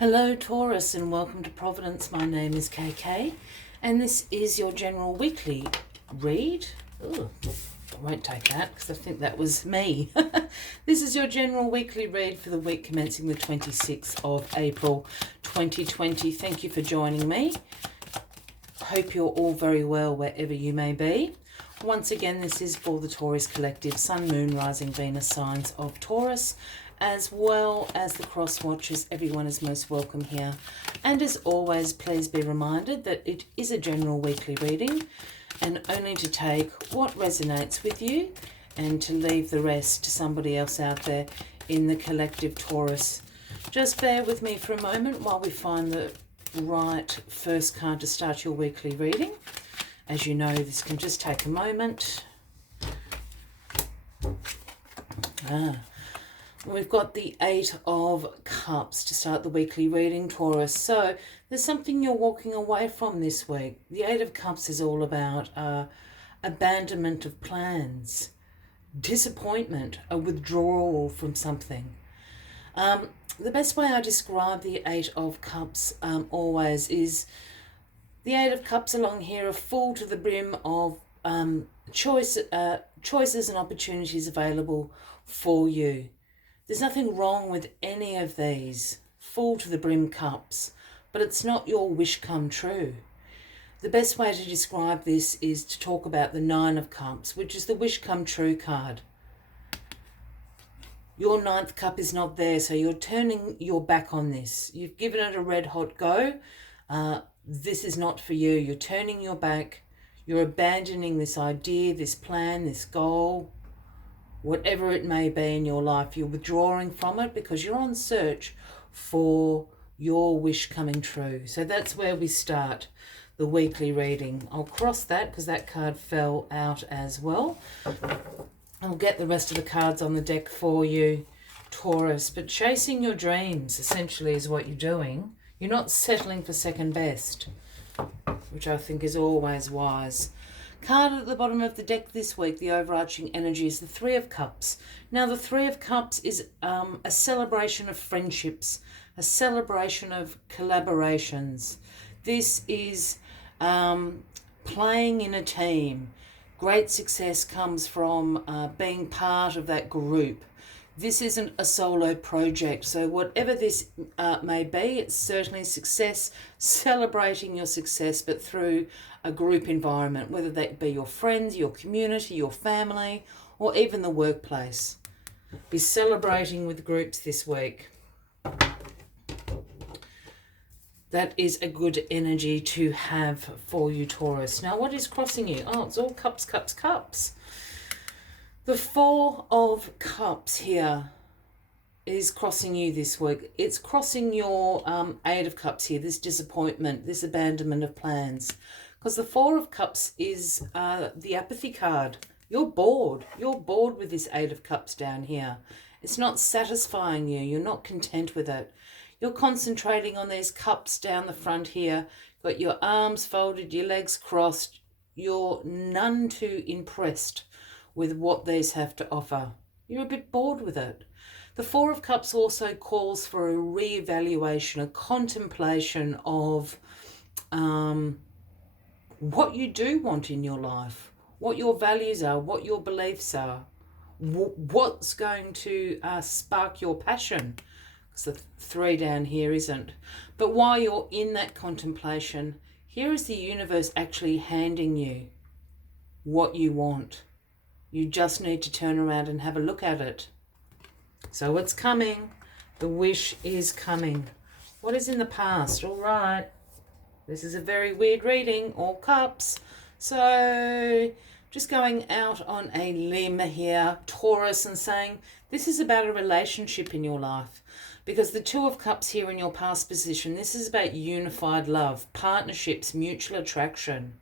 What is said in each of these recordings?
Hello Taurus and welcome to Providence. My name is KK and this is your general weekly read. Ooh, I won't take that because I think that was me. This is your general weekly read for the week commencing the 26th of April 2020. Thank you for joining me. Hope you're all very well wherever you may be. Once again, this is for the Taurus collective, Sun, Moon, Rising, Venus signs of Taurus, as well as the cross watchers. Everyone is most welcome here. And as always, please be reminded that it is a general weekly reading and only to take what resonates with you and to leave the rest to somebody else out there in the collective Taurus. Just bear with me for a moment while we find the right first card to start your weekly reading. As you know, this can just take a moment. We've got the Eight of Cups to start the weekly reading, Taurus. So there's something you're walking away from this week. The Eight of Cups is all about abandonment of plans, disappointment, a withdrawal from something. The best way I describe the Eight of Cups always is the Eight of Cups along here are full to the brim of choices and opportunities available for you. There's nothing wrong with any of these full to the brim cups, but it's not your wish come true. The best way to describe this is to talk about the Nine of Cups, which is the wish come true card. Your ninth cup is not there, so you're turning your back on this. You've given it a red hot go. This is not for you. You're turning your back. You're abandoning this idea, this plan, this goal, whatever it may be in your life. You're withdrawing from it because you're on search for your wish coming true. So that's where we start the weekly reading. I'll cross that because that card fell out as well. I'll get the rest of the cards on the deck for you, Taurus. But chasing your dreams essentially is what you're doing. You're not settling for second best, which I think is always wise. Card at the bottom of the deck this week, the overarching energy, is the Three of Cups. Now, the Three of Cups is a celebration of friendships, a celebration of collaborations. This is playing in a team. Great success comes from being part of that group. This isn't a solo project, so whatever this may be, it's certainly success, celebrating your success, but through a group environment, whether that be your friends, your community, your family, or even the workplace. Be celebrating with groups this week. That is a good energy to have for you, Taurus. Now, what is crossing you? Oh, it's all cups, cups, cups. The Four of Cups here is crossing you this week. It's crossing your Eight of Cups here, this disappointment, this abandonment of plans. Because the Four of Cups is the apathy card. You're bored. You're bored with this Eight of Cups down here. It's not satisfying you. You're not content with it. You're concentrating on these cups down the front here. Got your arms folded, your legs crossed. You're none too impressed with what these have to offer. You're a bit bored with it. The Four of Cups also calls for a re-evaluation, a contemplation of what you do want in your life, what your values are, what your beliefs are, what's going to spark your passion. Because the three down here isn't. But while you're in that contemplation, here is the universe actually handing you what you want. You just need to turn around and have a look at it. So it's coming. The wish is coming. What is in the past? All right. This is a very weird reading, all cups. So just going out on a limb here, Taurus, and saying this is about a relationship in your life. Because the Two of Cups here in your past position, this is about unified love, partnerships, mutual attraction.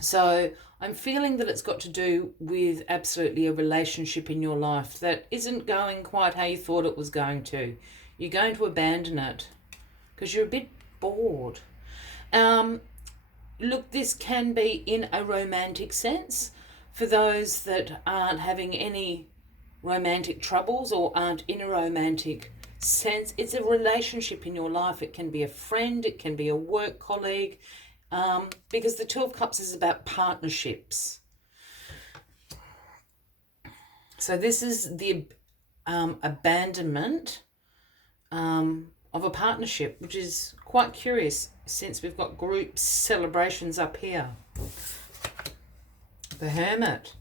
So I'm feeling that it's got to do with absolutely a relationship in your life that isn't going quite how you thought it was going to. You're going to abandon it because you're a bit bored. Look, this can be in a romantic sense for those that aren't having any romantic troubles or aren't in a romantic sense. It's a relationship in your life. It can be a friend, it can be a work colleague, because the Two of Cups is about partnerships. So this is the abandonment of a partnership, which is quite curious since we've got group celebrations up here. The Hermit.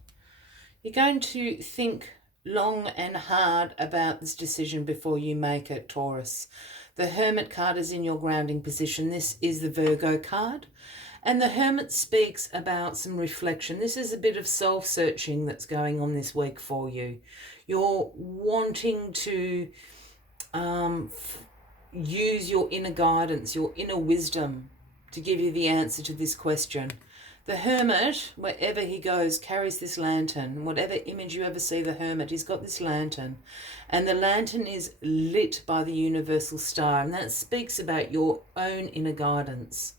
You're going to think long and hard about this decision before you make it, Taurus. The Hermit card is in your grounding position. This is the Virgo card. And the Hermit speaks about some reflection. This is a bit of soul-searching that's going on this week for you. You're wanting to use your inner guidance, your inner wisdom to give you the answer to this question. The Hermit, wherever he goes, carries this lantern. Whatever image you ever see the Hermit, he's got this lantern. And the lantern is lit by the universal star. And that speaks about your own inner guidance.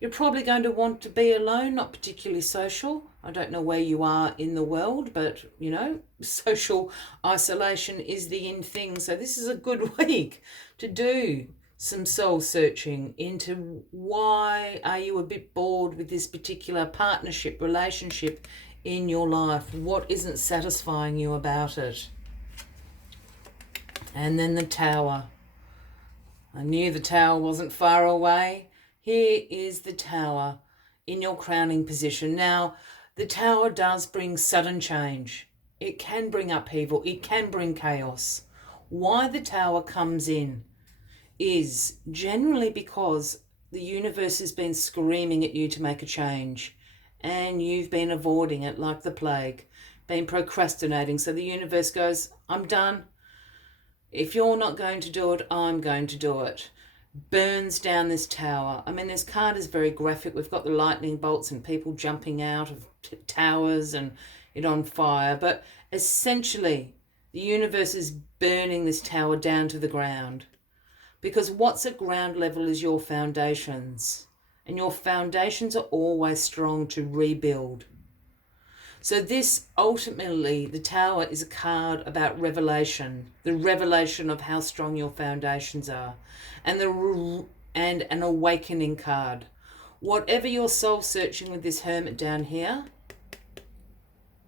You're probably going to want to be alone, not particularly social. I don't know where you are in the world, but, you know, social isolation is the in thing. So this is a good week to do some soul searching into why are you a bit bored with this particular partnership, relationship in your life? What isn't satisfying you about it? And then the Tower. I knew the Tower wasn't far away. Here is the Tower in your crowning position. Now, the Tower does bring sudden change. It can bring upheaval. It can bring chaos. Why the Tower comes in is generally because the universe has been screaming at you to make a change and you've been avoiding it like the plague, been procrastinating. So the universe goes, I'm done. If you're not going to do it, I'm going to do it. Burns down this tower. I mean, this card is very graphic. We've got the lightning bolts and people jumping out of towers and it on fire. But essentially, the universe is burning this tower down to the ground. Because what's at ground level is your foundations. And your foundations are always strong to rebuild. So this, ultimately, the Tower is a card about revelation. The revelation of how strong your foundations are. And an awakening card. Whatever you're soul searching with this Hermit down here,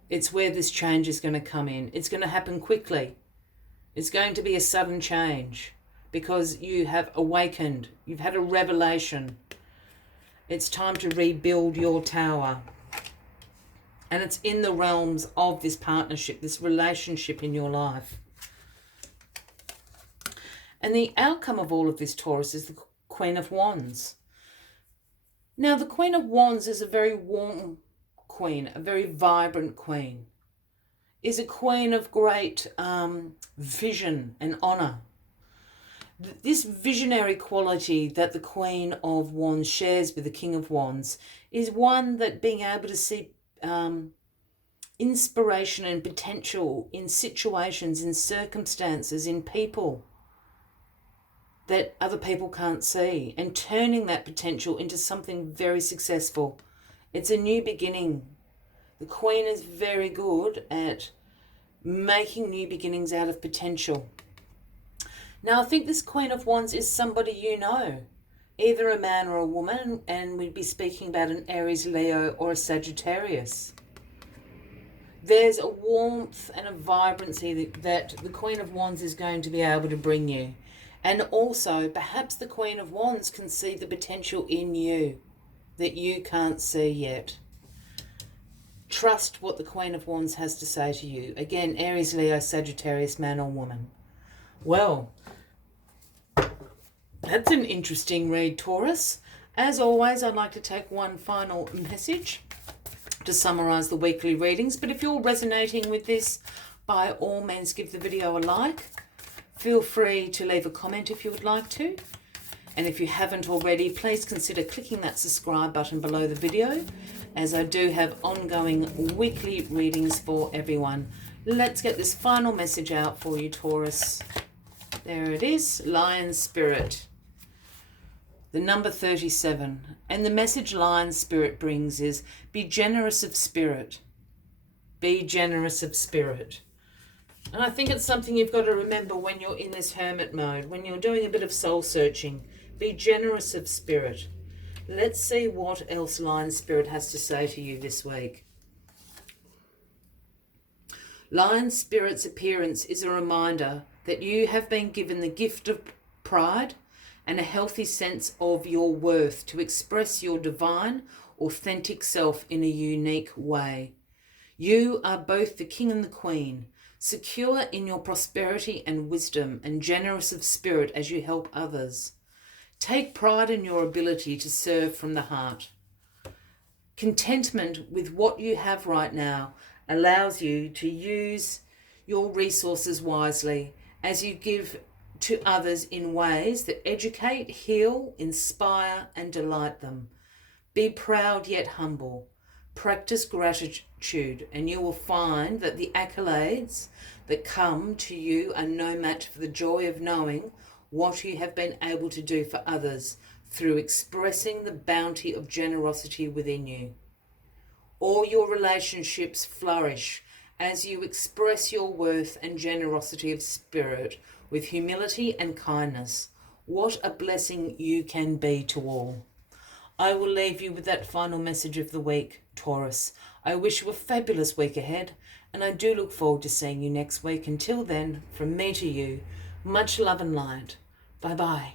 it's where this change is going to come in. It's going to happen quickly. It's going to be a sudden change. Because you have awakened. You've had a revelation. It's time to rebuild your tower. And it's in the realms of this partnership, this relationship in your life. And the outcome of all of this, Taurus, is the Queen of Wands. Now, the Queen of Wands is a very warm queen, a very vibrant queen. Is a queen of great vision and honour. This visionary quality that the Queen of Wands shares with the King of Wands is one that being able to see inspiration and potential in situations, in circumstances, in people that other people can't see, and turning that potential into something very successful. It's a new beginning. The Queen is very good at making new beginnings out of potential. Now, I think this Queen of Wands is somebody you know, either a man or a woman, and we'd be speaking about an Aries, Leo, or a Sagittarius. There's a warmth and a vibrancy that the Queen of Wands is going to be able to bring you. And also, perhaps the Queen of Wands can see the potential in you that you can't see yet. Trust what the Queen of Wands has to say to you. Again, Aries, Leo, Sagittarius, man or woman. Well, that's an interesting read, Taurus. As always, I'd like to take one final message to summarise the weekly readings. But if you're resonating with this, by all means, give the video a like. Feel free to leave a comment if you would like to. And if you haven't already, please consider clicking that subscribe button below the video, as I do have ongoing weekly readings for everyone. Let's get this final message out for you, Taurus. There it is, Lion Spirit. The number 37. And the message Lion Spirit brings is, be generous of spirit. Be generous of spirit. And I think it's something you've got to remember when you're in this hermit mode, when you're doing a bit of soul searching. Be generous of spirit. Let's see what else Lion Spirit has to say to you this week. Lion Spirit's appearance is a reminder that you have been given the gift of pride and a healthy sense of your worth to express your divine, authentic self in a unique way. You are both the king and the queen, secure in your prosperity and wisdom, and generous of spirit as you help others. Take pride in your ability to serve from the heart. Contentment with what you have right now allows you to use your resources wisely as you give to others in ways that educate, heal, inspire, and delight them. Be proud yet humble. Practice gratitude, and you will find that the accolades that come to you are no match for the joy of knowing what you have been able to do for others through expressing the bounty of generosity within you. All your relationships flourish as you express your worth and generosity of spirit with humility and kindness. What a blessing you can be to all. I will leave you with that final message of the week, Taurus. I wish you a fabulous week ahead, and I do look forward to seeing you next week. Until then, from me to you, much love and light. Bye-bye.